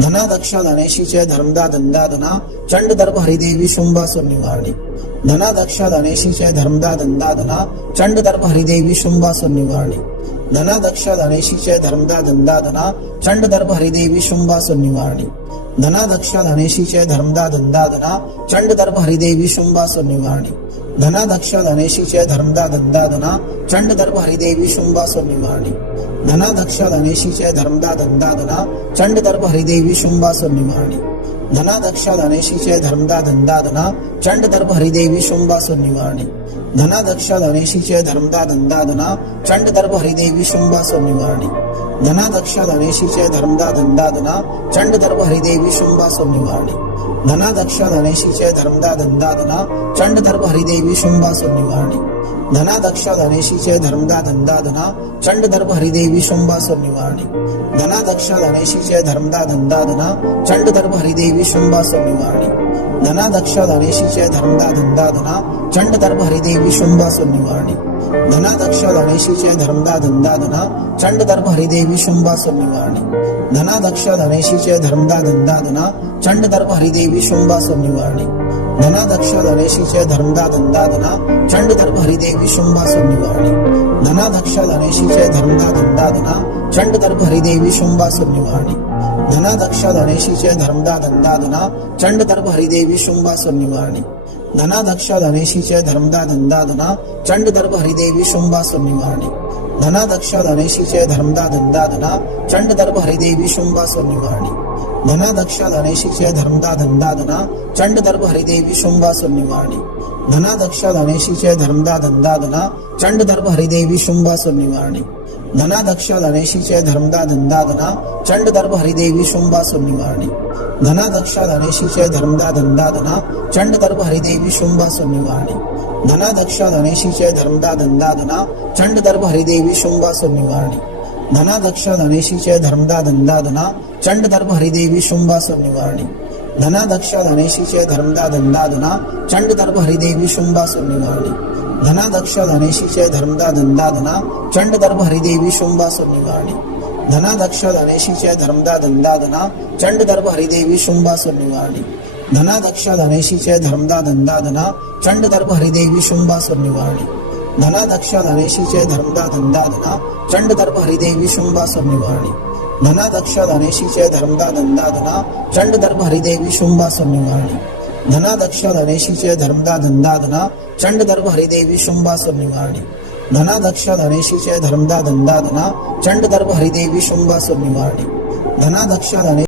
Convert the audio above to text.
धना दक्ष धनेशीचे धर्मदा दंदादना चंड दर्भ हरिदेवी शुंभासुर निवारणी। धना दक्ष धनेशीचे धर्मदा दंदादना चंड दर्भ हरिदेवी शुंभासुर निवारणी। धना दक्ष धनेशीचे धर्मदा दंदादना चंड दर्भ हरिदेवी शुंभासुर निवारणी। धना दक्ष धनेशीचे धर्मदा दंदादना चंड दर्भ हरिदेवी शुंभासुर निवारणी। धना दक्ष धनेशीचे धर्मदा दंदादना चंड दर्भ हरिदेवी शुंभासुर निवारणी। धना दक्ष धनेशीचे धर्मदा दंदादना चंड दर्भ हरिदेवी शुंभासुर निवारणी। धना दक्ष धनेशीचे धर्मदा दंदादना चंड दर्भ हरिदेवी शुंभासुर निवारणी। धना दक्ष धनेशीचे धर्मदा दंदादना चंड दर्भ हरिदेवी शुंभासुर निवारणी। धना दक्ष धनेशीचे धर्मदा दंदादना चंड दर्भ हरिदेवी शुंभासुर निवारणी। धना दक्ष धनेशीचे धर्मदा दंदादना चंड दर्भ हरिदेवी शुंभासुर निवारणी। धना दक्ष धनेशीचे धर्मदा दंदादना चंड दर्भ हरिदेवी शुंभासुर निवारणी। धना दक्ष धनेशीचे धर्मदा दंदादना चंड दर्भ हरिदेवी शुंभासुर निवारणी। धना दक्ष धनेशीचे धर्मदा दंदादना चंड दर्भ हरिदेवी शुंभासुर निवारणी। धना दक्ष धनेशीचे धर्मदा दंदादना चंड दर्भ हरिदेवी शुंभासुर निवारणी। धना दक्ष धनेशीचे धर्मदा दंदादना चंड दर्भ हरिदेवी शुंभासुर निवारणी। धना दक्ष धनेशीचे धर्मदा दंदादना चंड दर्भ हरिदेवी शुंभासुर निवारणी। धना दक्ष धनेशीचे धर्मदा दंदादना चंड दर्भ हरिदेवी शुंभासुर निवारणी। धना दक्ष धनेशीचे धर्मदा दंदादना चंड दर्भ हरिदेवी शुंभासुर निवारणी। धना दक्ष धनेशीचे धर्मदा दंदादना चंड दर्भ हरिदेवी शुंभासुर निवारणी। धना दक्ष धनेशीचे धर्मदा दंदादना चंड दर्भ हरिदेवी शुंभासुर निवारणी। धना दक्ष धनेशीचे धर्मदा दंदादना चंड दर्भ हरिदेवी शुंभासुर निवारणी। धना दक्ष धनेशीचे धर्मदा दंदादना चंड दर्भ हरिदेवी शुंभासुर निवारणी। धना दक्ष धनेशीचे धर्मदा दंदादना चंड दर्भ हरिदेवी शुंभासुर निवारणी। धना दक्ष धनेशीचे धर्मदा दंदादना चंड दर्भ हरिदेवी शुंभासुर निवारणी। धना दक्ष धनेशीचे धर्मदा दंदादना चंड दर्भ हरिदेवी शुंभासुर निवारणी। धना दक्ष धनेशीचे धर्मदा दंदादना चंड दर्भ हरिदेवी शुंभासुर निवारणी। धना दक्ष धनेशीचे धर्मदा दंदादना चंड दर्भ हरिदेवी शुंभासुर निवारणी। धना दक्ष धनेशीचे धर्मदा दंदादना चंड दर्भ हरिदेवी शुंभासुर निवारणी। धना दक्ष धनेशीचे धर्मदा दंदादना चंड दर्भ हरिदेवी शुंभासुर निवारणी। धना दक्ष धनेशीचे धर्मदा दंदादना चंड दर्भ हरिदेवी शुंभासुर निवारणी। धना दक्ष धनेशीचे धर्मदा दंदादना चंड दर्भ हरिदेवी शुंभासुर निवारणी। धना दक्ष धनेशीचे धर्मदा दंदादना चंड दर्भ हरिदेवी शुंभासुर निवारणी। धना दक्ष धनेशीचे धर्मदा दंदादना चंड दर्भ हरिदेवी शुंभासुर निवारणी। धना दक्ष धनेशीचे धर्मदा दंदादना चंड दर्भ हरिदेवी शुंभासुर निवारणी। धना दक्ष धने